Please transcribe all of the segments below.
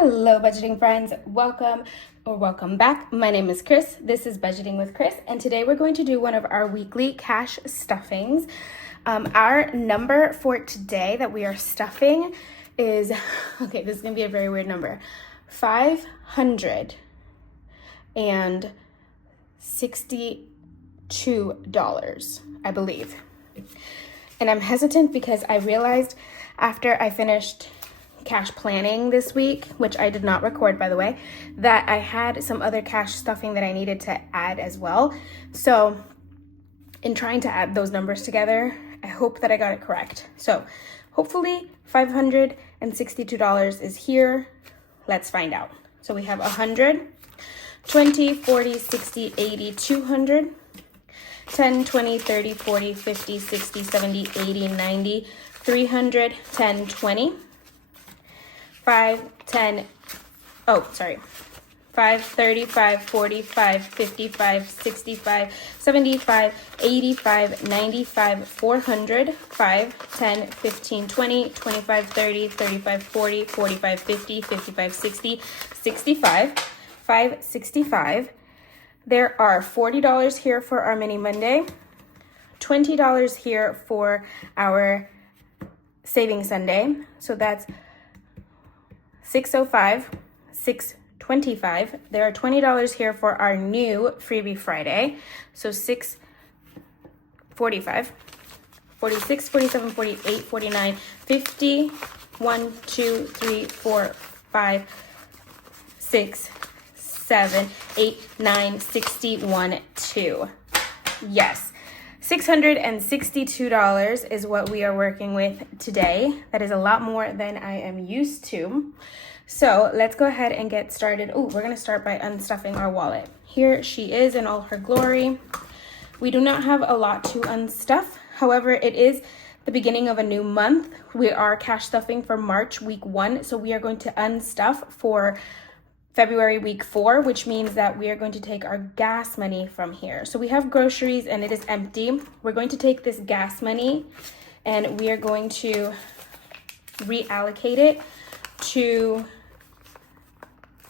Hello, budgeting friends. Welcome back. My name is Chris. This is Budgeting with Chris, and today we're going to do one of our weekly cash stuffings. Our number for today that we are stuffing is, okay, this is going to be a very weird number, $562, I believe. And I'm hesitant because I realized after I finished cash planning this week, which I did not record, by the way, that I had some other cash stuffing that I needed to add as well. So in trying to add those numbers together, I hope that I got it correct. So hopefully $562 is here. Let's find out. So we have 100, 20, 40, 60, 80, 200, 10, 20, 30, 40, 50, 60, 70, 80, 90, 300, 10, 20, 5, 10, 5, 35, 45, 55, 65, 75, 85, 95, 400, 5, 10, 15, 20, 25, 30, 35, 40, 45, 50, 55, 60, 65, 565. There are $40 here for our mini Monday, $20 here for our saving Sunday. So that's $605, $625. There are $20 here for our new freebie Friday. So $645, $46, $47, $48, $49, $50, $1, $2, $3, $4, $5, $6, $7, $8, $9, $61, $2. Yes. $662 is what we are working with today. That is a lot more than I am used to. So let's go ahead and get started. Oh, we're going to start by unstuffing our wallet. Here she is in all her glory. We do not have a lot to unstuff. However, it is the beginning of a new month. We are cash stuffing for March week 1. So we are going to unstuff for February week 4, which means that we are going to take our gas money from here. So we have groceries and it is empty. We're going to take this gas money and we are going to reallocate it to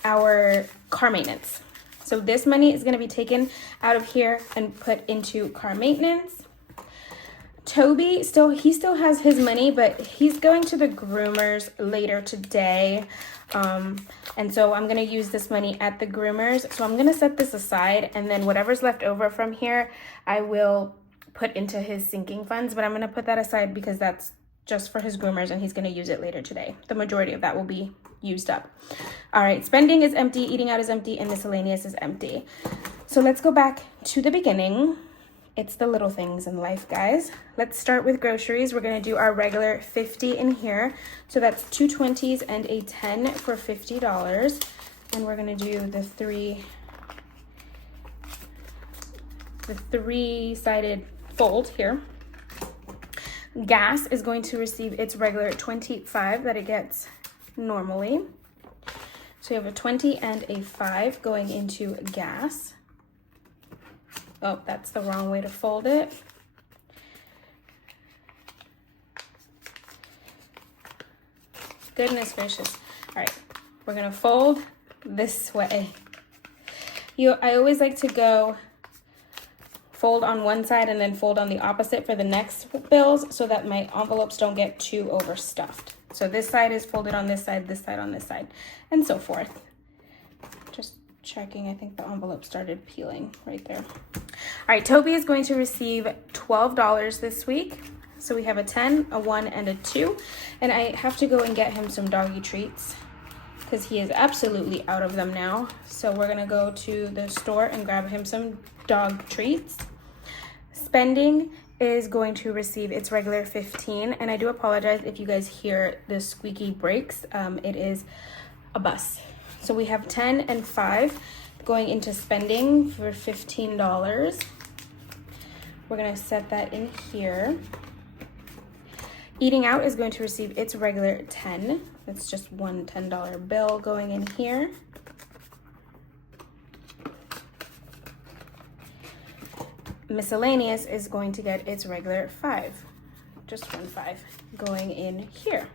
our car maintenance. So this money is going to be taken out of here and put into car maintenance. Toby he still has his money, but he's going to the groomers later today. And so I'm going to use this money at the groomers. So I'm going to set this aside, and then whatever's left over from here, I will put into his sinking funds, but I'm going to put that aside because that's just for his groomers and he's going to use it later today. The majority of that will be used up. All right. Spending is empty. Eating out is empty, and miscellaneous is empty. So let's go back to the beginning. It's the little things in life, guys. Let's start with groceries. We're gonna do our regular 50 in here. So that's 2 20s and a 10 for $50. And we're gonna do the three-sided fold here. Gas is going to receive its regular 25 that it gets normally. So you have a 20 and a 5 going into gas. Oh, that's the wrong way to fold it. Goodness gracious. All right, we're gonna fold this way. I always like to go fold on one side and then fold on the opposite for the next bills so that my envelopes don't get too overstuffed. So this side is folded on this side on this side, and so forth. Just checking, I think the envelope started peeling right there. All right, Toby is going to receive $12 this week. So we have a 10, a 1, and a 2. And I have to go and get him some doggy treats because he is absolutely out of them now. So we're gonna go to the store and grab him some dog treats. Spending is going to receive its regular 15. And I do apologize if you guys hear the squeaky brakes. It is a bus. So we have 10 and 5 going into spending for $15. We're gonna set that in here. Eating out is going to receive its regular 10. That's just one $10 bill going in here. Miscellaneous is going to get its regular 5. Just one 5 going in here.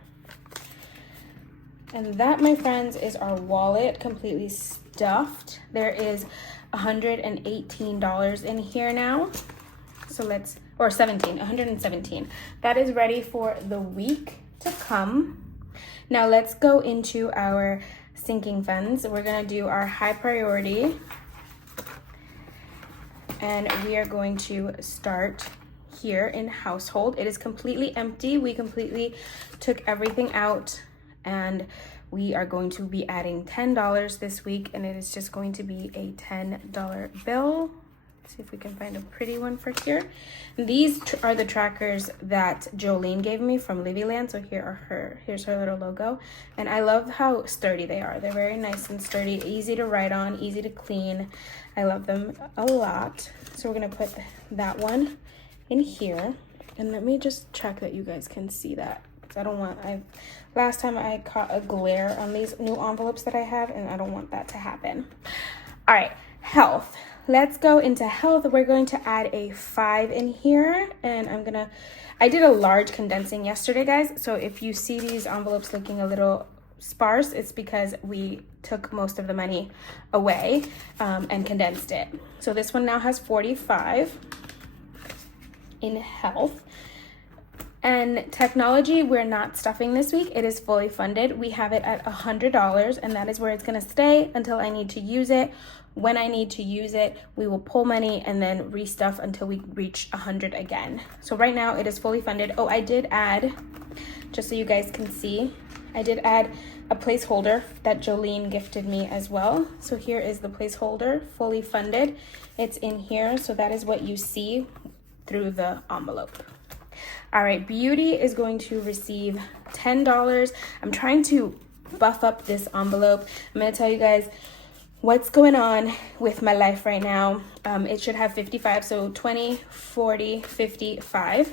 And that, my friends, is our wallet completely stuffed. There is $118 in here now. So let's, or 17, 117. That is ready for the week to come. Now let's go into our sinking funds. We're gonna do our high priority. And we are going to start here in household. It is completely empty. We completely took everything out, and we are going to be adding $10 this week, and it is just going to be a $10 bill. Let's see if we can find a pretty one for here. These are the trackers that Jolene gave me from Livyland. So here's her little logo. And I love how sturdy they are. They're very nice and sturdy, easy to write on, easy to clean. I love them a lot. So we're gonna put that one in here. And let me just check that you guys can see that. I don't want, last time I caught a glare on these new envelopes that I have, and I don't want that to happen. All right, health. Let's go into health. We're going to add a 5 in here, and I did a large condensing yesterday, guys. So if you see these envelopes looking a little sparse, it's because we took most of the money away and condensed it. So this one now has 45 in health. And technology, we're not stuffing this week. It is fully funded. We have it at $100, and that is where it's gonna stay until I need to use it. When I need to use it, we will pull money and then restuff until we reach 100 again. So right now it is fully funded. Oh, I did add, just so you guys can see, I did add a placeholder that Jolene gifted me as well. So here is the placeholder, fully funded. It's in here, so that is what you see through the envelope. All right, beauty is going to receive $10. I'm trying to buff up this envelope. I'm gonna tell you guys what's going on with my life right now. It should have 55, so 20, 40, 55.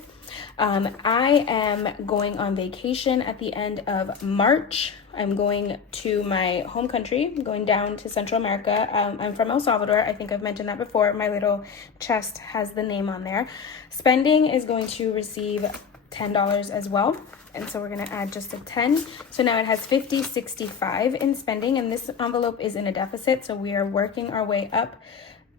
I am going on vacation at the end of March. I'm going to my home country. I'm going down to Central America. I'm from El Salvador. I think I've mentioned that before. My little chest has the name on there. Spending is going to receive $10 as well. And so we're gonna add just a 10. So now it has 50, 65 in spending, and this envelope is in a deficit. So we are working our way up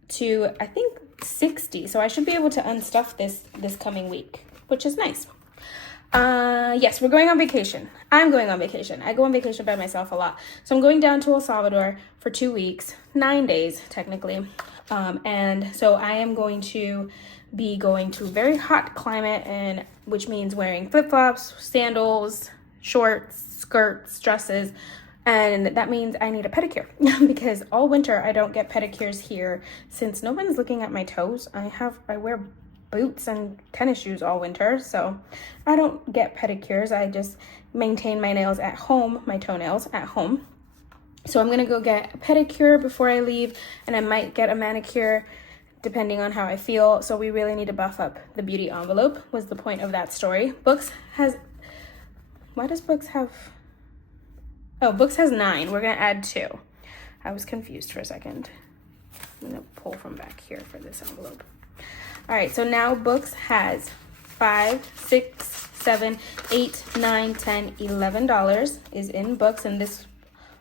to, I think, 60. So I should be able to unstuff this coming week, which is nice. Yes, we're going on vacation. I'm going on vacation. I go on vacation by myself a lot. So I'm going down to El Salvador for 2 weeks, 9 days technically. And so I am going to be going to a very hot climate, and which means wearing flip-flops, sandals, shorts, skirts, dresses, and that means I need a pedicure because all winter I don't get pedicures here since no one's looking at my toes. I wear boots and tennis shoes all winter, so I don't get pedicures. I just maintain my nails at home, my toenails at home. So I'm gonna go get a pedicure before I leave, and I might get a manicure depending on how I feel. So we really need to buff up the beauty envelope, was the point of that story. Books has, why does books have, oh, books has 9. We're gonna add 2. I was confused for a second. I'm gonna pull from back here for this envelope. All right, so now books has 5, 6, 7, 8, 9, 10, $11 is in books, and this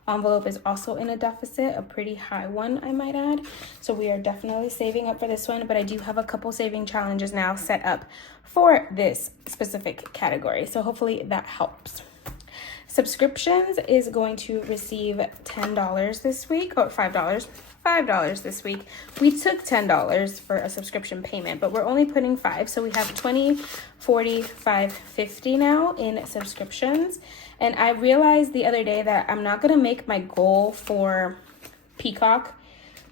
envelope is also in a deficit, a pretty high one, I might add. So we are definitely saving up for this one, but I do have a couple saving challenges now set up for this specific category. So hopefully that helps. Subscriptions is going to receive $10 this week, or $5 this week. We took $10 for a subscription payment, but we're only putting 5. So we have 20, 40, 5, 50 now in subscriptions. And I realized the other day that I'm not gonna make my goal for Peacock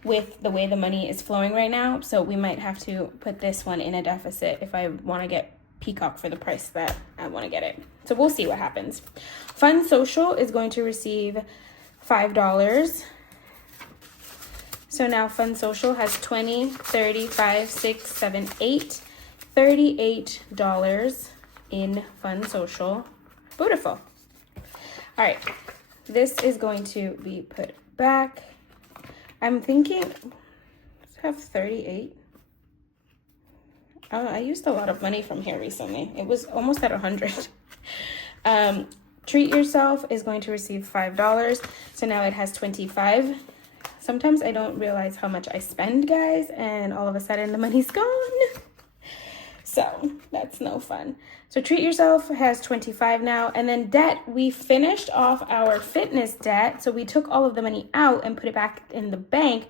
with the way the money is flowing right now. So we might have to put this one in a deficit if I wanna get Peacock for the price that I wanna get it. So we'll see what happens. Fun Social is going to receive $5. So now Fun Social has 20, 30, 5, 6, 7, 8, $38 in Fun Social. Beautiful. All right, this is going to be put back. I'm thinking, let's have 38. I used a lot of money from here recently. It was almost at 100. Treat Yourself is going to receive $5. So now it has 25. Sometimes I don't realize how much I spend, guys, and all of a sudden the money's gone. So that's no fun. So Treat Yourself has 25 now. And then debt, we finished off our fitness debt. So we took all of the money out and put it back in the bank.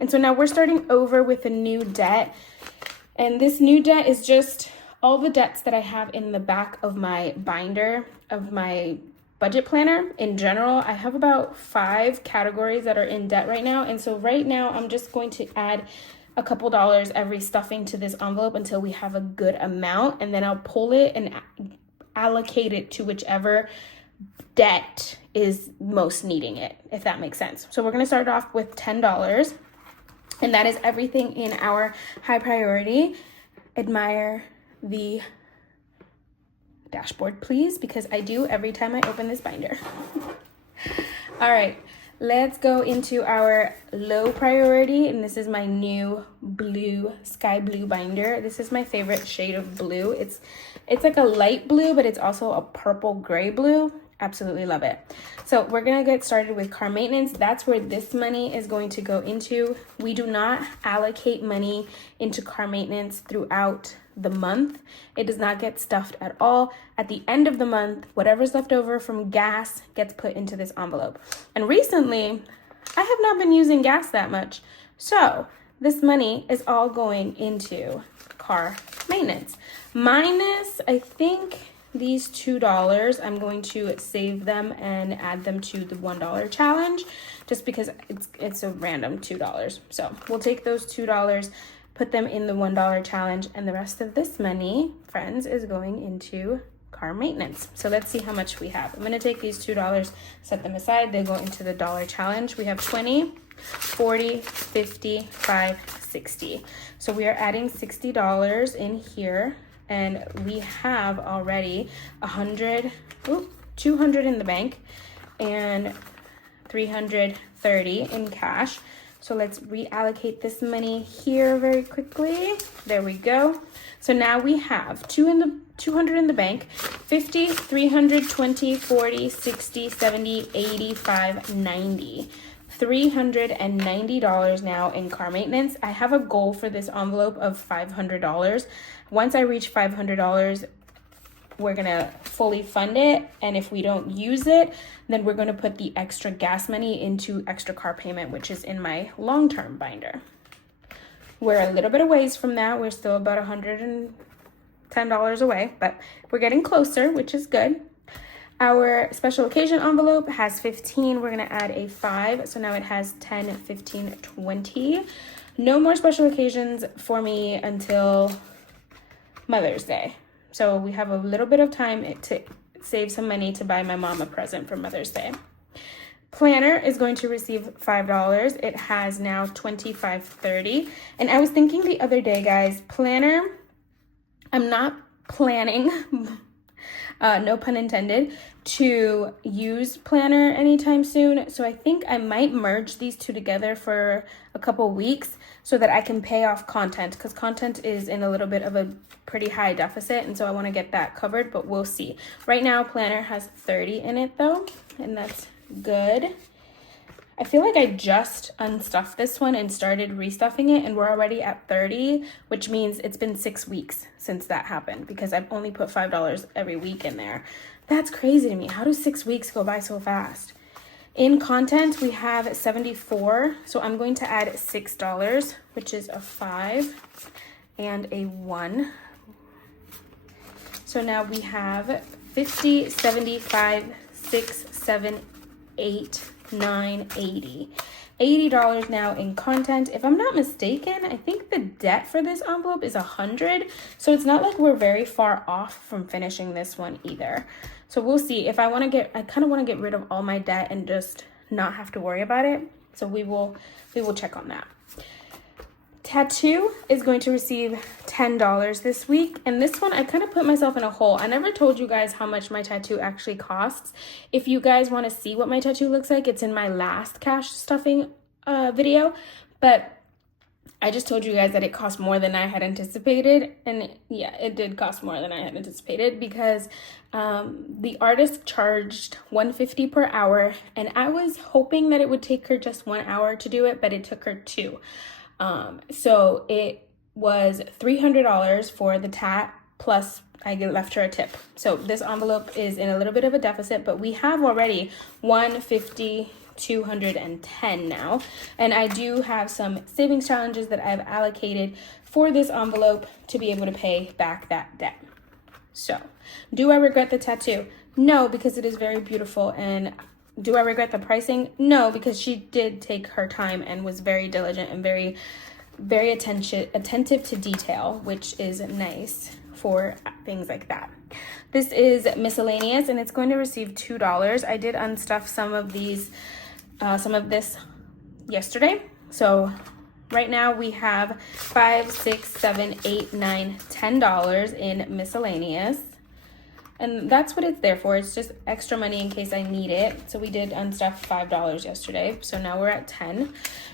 And so now we're starting over with a new debt. And this new debt is just all the debts that I have in the back of my binder of my budget planner. In general, I have about 5 categories that are in debt right now. And so right now I'm just going to add a couple dollars every stuffing to this envelope until we have a good amount. And then I'll pull it and allocate it to whichever debt is most needing it, if that makes sense. So we're going to start off with $10. And that is everything in our high priority. Admire the dashboard, please, because I do every time I open this binder. All right, let's go into our low priority. And this is my new blue, sky blue binder. This is my favorite shade of blue. It's like a light blue, but it's also a purple gray blue. Absolutely love it. So we're gonna get started with car maintenance. That's where this money is going to go into. We do not allocate money into car maintenance throughout the month. It does not get stuffed at all. At the end of the month, whatever's left over from gas gets put into this envelope. And recently, I have not been using gas that much. So this money is all going into car maintenance. Minus, I think, these $2, I'm going to save them and add them to the $1 challenge just because it's a random $2. So we'll take those $2, put them in the $1 challenge, and the rest of this money, friends, is going into car maintenance. So let's see how much we have. I'm going to take these $2, set them aside. They go into the dollar challenge. We have 20, 40, 50, 60. So we are adding $60 in here. And we have already 200 in the bank and 330 in cash. So let's reallocate this money here very quickly. There we go. So now we have 200 in the bank, 50, 320, 40, 60, 70, 85, 90. $390 now in car maintenance. I have a goal for this envelope of $500. Once I reach $500, we're gonna fully fund it. And if we don't use it, then we're gonna put the extra gas money into extra car payment, which is in my long-term binder. We're a little bit of ways from that. We're still about $110 away, but we're getting closer, which is good. Our special occasion envelope has 15. We're going to add a 5. So now it has 10, 15, 20. No more special occasions for me until Mother's Day. So we have a little bit of time to save some money to buy my mom a present for Mother's Day. Planner is going to receive $5. It has now $25.30. And I was thinking the other day, guys, planner, I'm not planning no pun intended, to use planner anytime soon. So I think I might merge these two together for a couple weeks so that I can pay off content, because content is in a little bit of a pretty high deficit, and so I want to get that covered, but we'll see. Right now, planner has 30 in it though, and that's good. I feel like I just unstuffed this one and started restuffing it, and we're already at 30, which means it's been 6 weeks since that happened because I've only put $5 every week in there. That's crazy to me. How do 6 weeks go by so fast? In content, we have 74, so I'm going to add $6, which is a 5 and a 1. So now we have 50, 75, 6, 7, 8, 9, 80. $80 now in content. If I'm not mistaken, I think the debt for this envelope is 100. So it's not like we're very far off from finishing this one either. So we'll see. If I kind of want to get rid of all my debt and just not have to worry about it. So we will check on that. Tattoo is going to receive $10 this week. And this one, I kind of put myself in a hole. I never told you guys how much my tattoo actually costs. If you guys want to see what my tattoo looks like, it's in my last cash stuffing video. But I just told you guys that it cost more than I had anticipated, and yeah, it did cost more than I had anticipated because the artist charged $150 per hour, and I was hoping that it would take her just 1 hour to do it, but it took her 2. So it was $300 for the tat, plus I left her a tip. So this envelope is in a little bit of a deficit, but we have already 150, 210 now, and I do have some savings challenges that I've allocated for this envelope to be able to pay back that debt. So do I regret the tattoo? No, because it is very beautiful. And do I regret the pricing? No, because she did take her time and was very diligent and very attentive to detail, which is nice for things like that. This is miscellaneous, and it's going to receive $2. I did unstuff some of this yesterday. So right now we have $5, $6, $7, $8, $9, $10 in miscellaneous. And that's what it's there for. It's just extra money in case I need it. So we did unstuff $5 yesterday. So now we're at 10.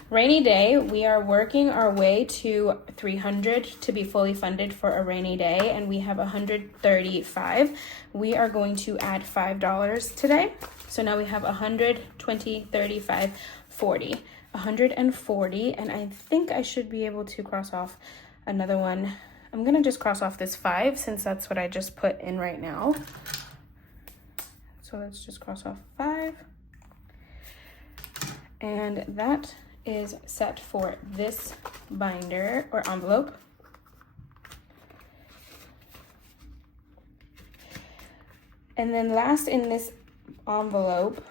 Rainy day, we are working our way to 300 to be fully funded for a rainy day, and we have 135. We are going to add $5 today. So now we have 120, 35, 40, 140, and I think I should be able to cross off another one. I'm gonna just cross off this 5 since that's what I just put in right now. So let's just cross off 5. And that is set for this binder or envelope. And then last in this envelope,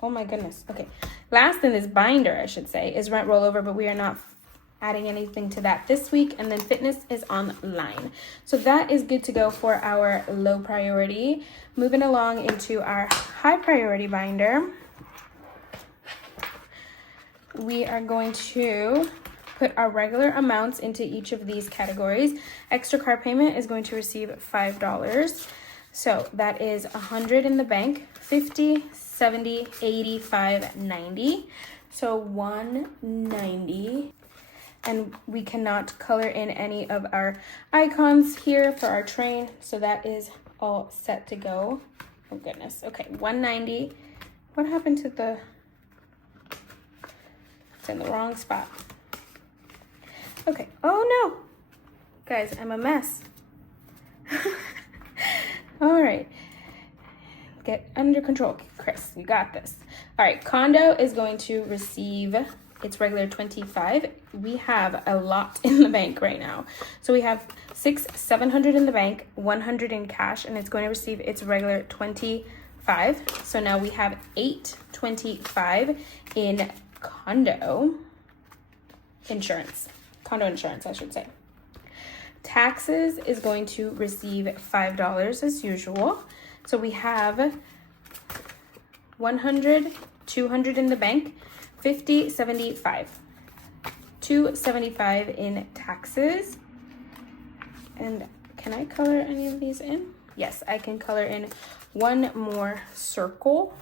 oh my goodness, okay. Last in this binder, I should say, is rent rollover, but we are not adding anything to that this week. And then fitness is online. So that is good to go for our low priority. Moving along into our high priority binder, we are going to put our regular amounts into each of these categories. Extra car payment is going to receive $5. So that is 100 in the bank, 50, 70, 85, 90. So 190. And we cannot color in any of our icons here for our train. So that is all set to go. Oh goodness. Okay, 190. What happened to the... It's in the wrong spot. Okay. Oh no. Guys, I'm a mess. All right. Get under control, Chris. You got this. All right. Condo is going to receive its regular 25. We have a lot in the bank right now. So we have 700 in the bank, 100 in cash, and it's going to receive its regular 25. So now we have 825 in condo insurance, I should say. Taxes is going to receive $5 as usual. So we have 100, 200 in the bank, 50, 75, 275 in taxes. And can I color any of these in? Yes, I can color in one more circle.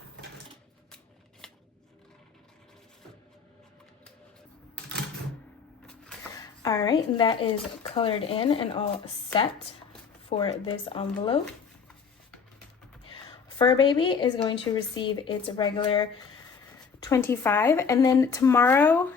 All right, and that is colored in and all set for this envelope. Fur Baby is going to receive its regular 25, and then tomorrow,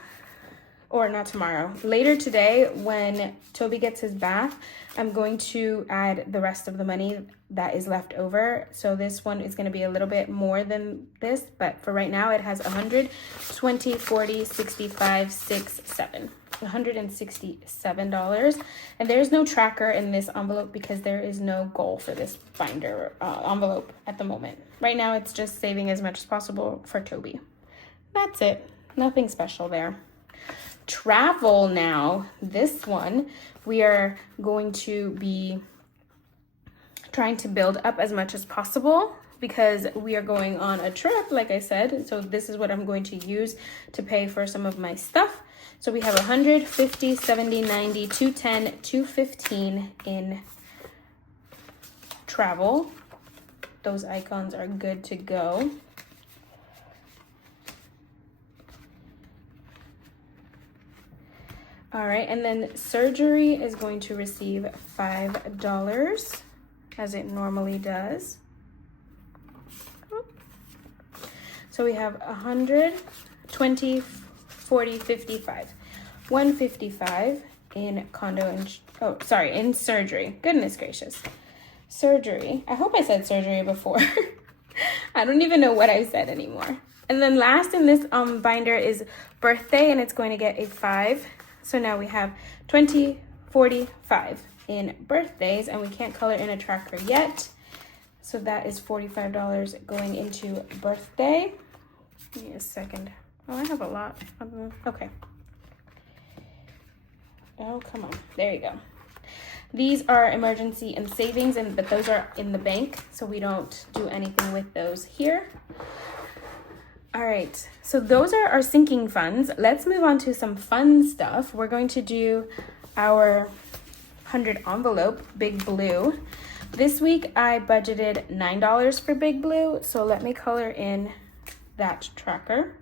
or not tomorrow, later today when Toby gets his bath, I'm going to add the rest of the money that is left over. So this one is going to be a little bit more than this, but for right now it has 100, 20, 40, 65, 6, 7. $167, and there's no tracker in this envelope because there is no goal for this binder envelope at the moment. Right now it's just saving as much as possible for Toby. That's it. Nothing special there. Travel now. This one we are going to be trying to build up as much as possible because we are going on a trip, like I said. So this is what I'm going to use to pay for some of my stuff. So we have 100, 50, 70, 90, 210, 215 in travel. Those icons are good to go. All right, and then surgery is going to receive $5 as it normally does. So we have 100, 20, 40, 55. 155 in in surgery. Goodness gracious. Surgery. I hope I said surgery before. I don't even know what I said anymore. And then last in this binder is birthday, and it's going to get a 5. So now we have 20, 45 in birthdays, and we can't color in a tracker yet. So that is $45 going into birthday. Give me a second. Oh, I have a lot. Okay. Oh, come on. There you go. These are emergency and savings, but those are in the bank, so we don't do anything with those here. All right, so those are our sinking funds. Let's move on to some fun stuff. We're going to do our 100 envelope, Big Blue. This week I budgeted $9 for Big Blue, so let me color in that tracker.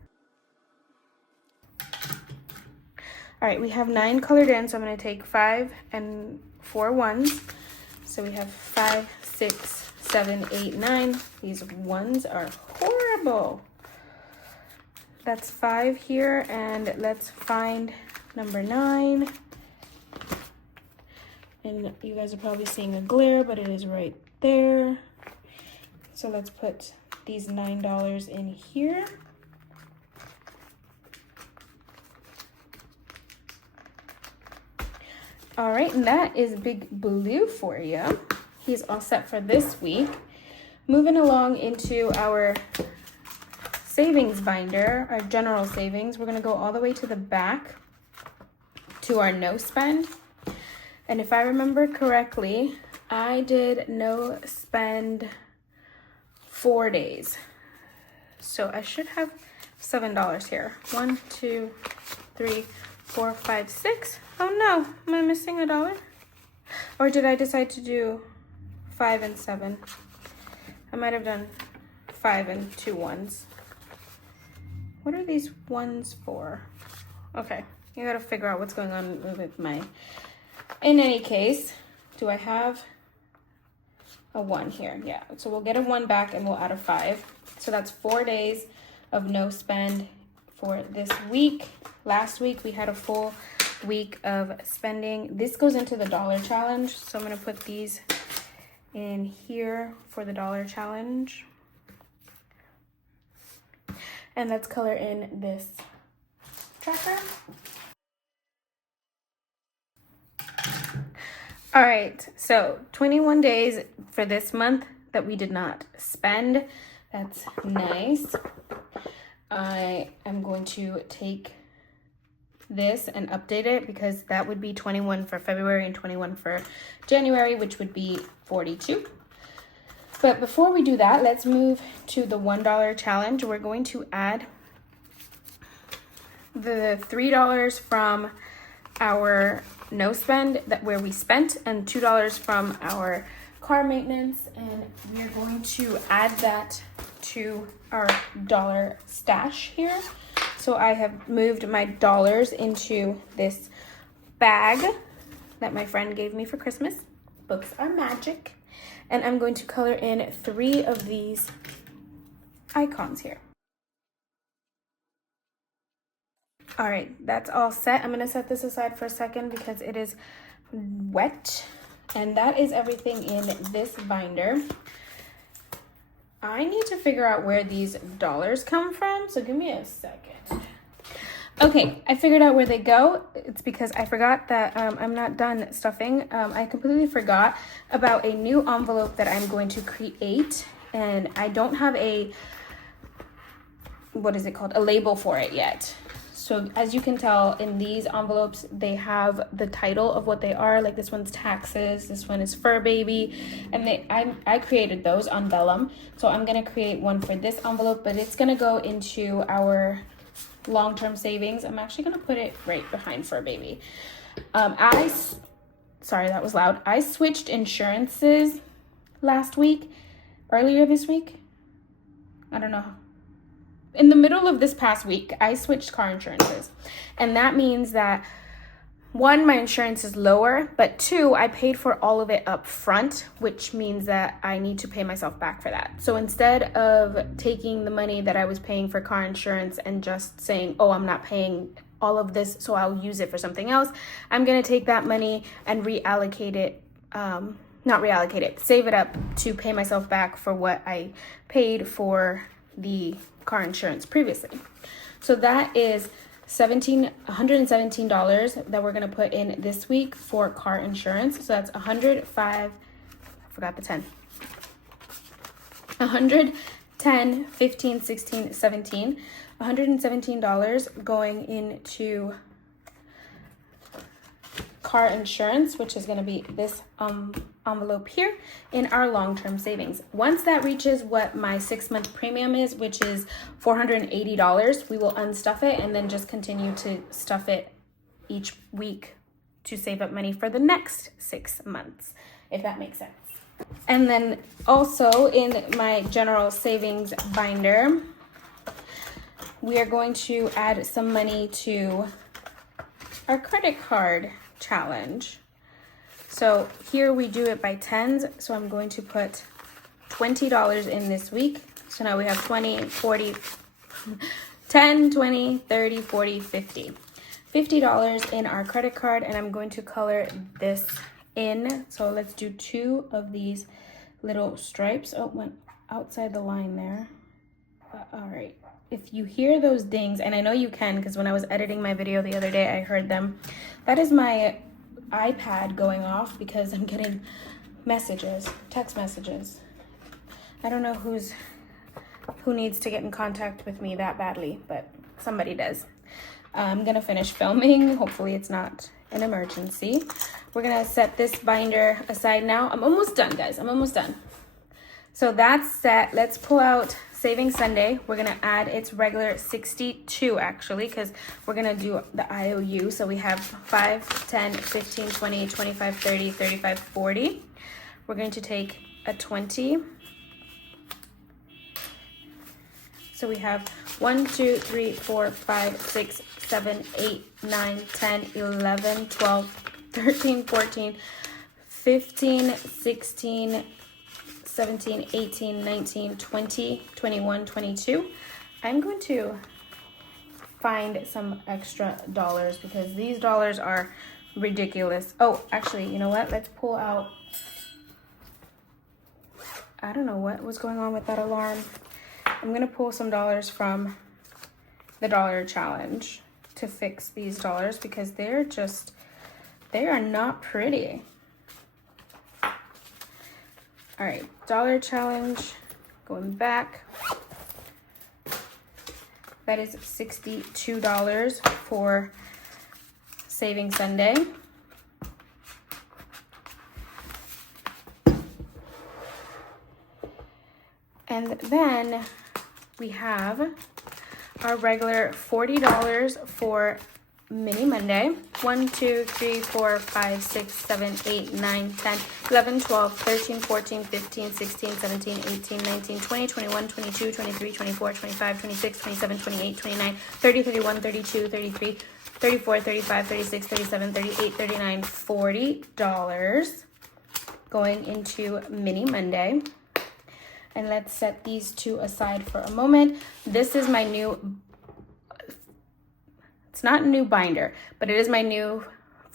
All right, we have 9 colored in, so I'm going to take 5 and 4 ones. So we have 5, 6, 7, 8, 9. These ones are horrible. That's 5 here, and let's find number 9. And you guys are probably seeing a glare, but it is right there. So let's put these $9 in here. All right, and that is Big Blue for you. He's all set for this week. Moving along into our savings binder, our general savings, we're gonna go all the way to the back to our no spend. And if I remember correctly, I did no spend 4 days. So I should have $7 here. 1, 2, 3, 4, 5, 6. Oh no, am I missing $1? Or did I decide to do 5 and 7? I might have done 5 and 2 ones. What are these ones for? Okay, you gotta figure out what's going on with my... In any case, do I have a 1 here? Yeah, so we'll get a 1 back and we'll add a 5. So that's 4 days of no spend for this week. Last week we had a full week of spending. This goes into the dollar challenge, so I'm gonna put these in here for the dollar challenge. And let's color in this tracker. All right, so 21 days for this month that we did not spend. That's nice. I am going to take this and update it because that would be 21 for February and 21 for January, which would be 42. But before we do that, let's move to the $1 challenge. We're going to add the $3 from our no spend, that where we spent, and $2 from our car maintenance, and we're going to add that to our dollar stash here. So I have moved my dollars into this bag that my friend gave me for Christmas. Books are magic. And I'm going to color in 3 of these icons here. All right, that's all set. I'm gonna set this aside for a second because it is wet. And that is everything in this binder. I need to figure out where these dollars come from, so give me a second. Okay, I figured out where they go. It's because I forgot that I'm not done stuffing. I completely forgot about a new envelope that I'm going to create, and I don't have a, what is it called? A label for it yet. So as you can tell, in these envelopes, they have the title of what they are. Like this one's taxes, this one is fur baby, and I created those on vellum. So I'm gonna create one for this envelope, but it's gonna go into our long-term savings. I'm actually gonna put it right behind fur baby. Sorry, that was loud. I switched insurances earlier this week. I don't know. In the middle of this past week, I switched car insurances. And that means that one, my insurance is lower, but two, I paid for all of it up front, which means that I need to pay myself back for that. So instead of taking the money that I was paying for car insurance and just saying, oh, I'm not paying all of this, so I'll use it for something else, I'm gonna take that money and reallocate it, not reallocate it, save it up to pay myself back for what I paid for the car insurance previously. So that is $117 that we're gonna put in this week for car insurance. So that's 105, I forgot the 10. 110, 15, 16, 17. $117 going into car insurance, which is going to be this envelope here in our long-term savings. Once that reaches what my 6-month premium is, which is $480, we will unstuff it and then just continue to stuff it each week to save up money for the next 6 months, if that makes sense. And then also in my general savings binder, we are going to add some money to our credit card challenge. So here we do it by tens. So I'm going to put $20 in this week. So now we have 20, 40, 10, 20, 30, 40, 50. $50 in our credit card, and I'm going to color this in. So let's do 2 of these little stripes. Oh, went outside the line there. All right. If you hear those dings, and I know you can because when I was editing my video the other day, I heard them. That is my iPad going off because I'm getting messages, text messages. I don't know who needs to get in contact with me that badly, but somebody does. I'm gonna finish filming. Hopefully it's not an emergency. We're gonna set this binder aside now. I'm almost done, guys. I'm almost done. So that's set. Let's pull out Savings Sunday. We're gonna add its regular 62 actually, because we're gonna do the IOU. So we have 5, 10, 15, 20, 25, 30, 35, 40. We're going to take a 20. So we have 1, 2, 3, 4, 5, 6, 7, 8, 9, 10, 11, 12, 13, 14, 15, 16, 17, 18, 19, 20, 21, 22. I'm going to find some extra dollars because these dollars are ridiculous. Oh, actually, you know what? Let's pull out. I don't know what was going on with that alarm. I'm going to pull some dollars from the dollar challenge to fix these dollars because they are not pretty. All right, dollar challenge, going back. That is $62 for Saving Sunday. And then we have our regular $40 for Mini Monday. 1, 2, 3, 4, 5, 6, 7, 8, 9, 10, 11, 12, 13, 14, 15, 16, 17, 18, 19, 20, 21, 22, 23, 24, 25, 26, 27, 28, 29, 30, 31, 32, 33, 34, 35, 36, 37, 38, 39, $40 going into Mini Monday. And let's set these two aside for a moment. This is my new, it's not a new binder, but it is my new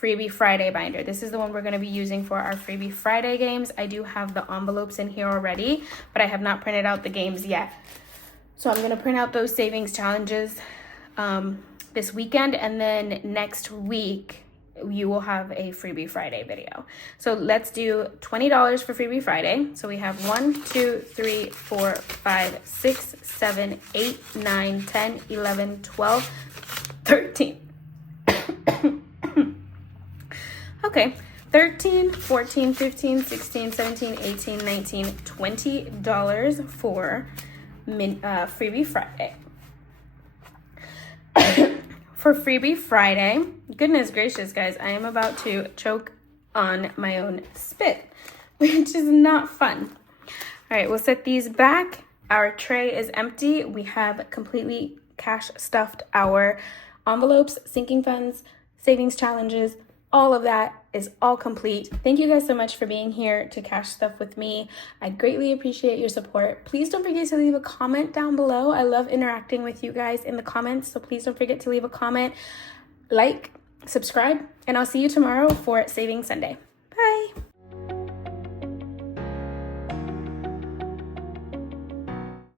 Freebie Friday binder. This is the one we're going to be using for our Freebie Friday games. I do have the envelopes in here already, but I have not printed out the games yet. So I'm going to print out those savings challenges this weekend, and then next week you will have a Freebie Friday video. So let's do $20 for Freebie Friday. So we have 1, 2, 3, 4, 5, 6, 7, 8, 9, 10, 11, 12, 13. Okay, 13, 14, 15, 16, 17, 18, 19, $20 for Freebie Friday. For Freebie Friday, goodness gracious, guys, I am about to choke on my own spit, which is not fun. All right, we'll set these back. Our tray is empty. We have completely cash stuffed our envelopes, sinking funds, savings challenges, all of that is all complete. Thank you guys so much for being here to cash stuff with me. I greatly appreciate your support. Please don't forget to leave a comment down below. I love interacting with you guys in the comments, so please don't forget to leave a comment, like, subscribe, and I'll see you tomorrow for Saving Sunday.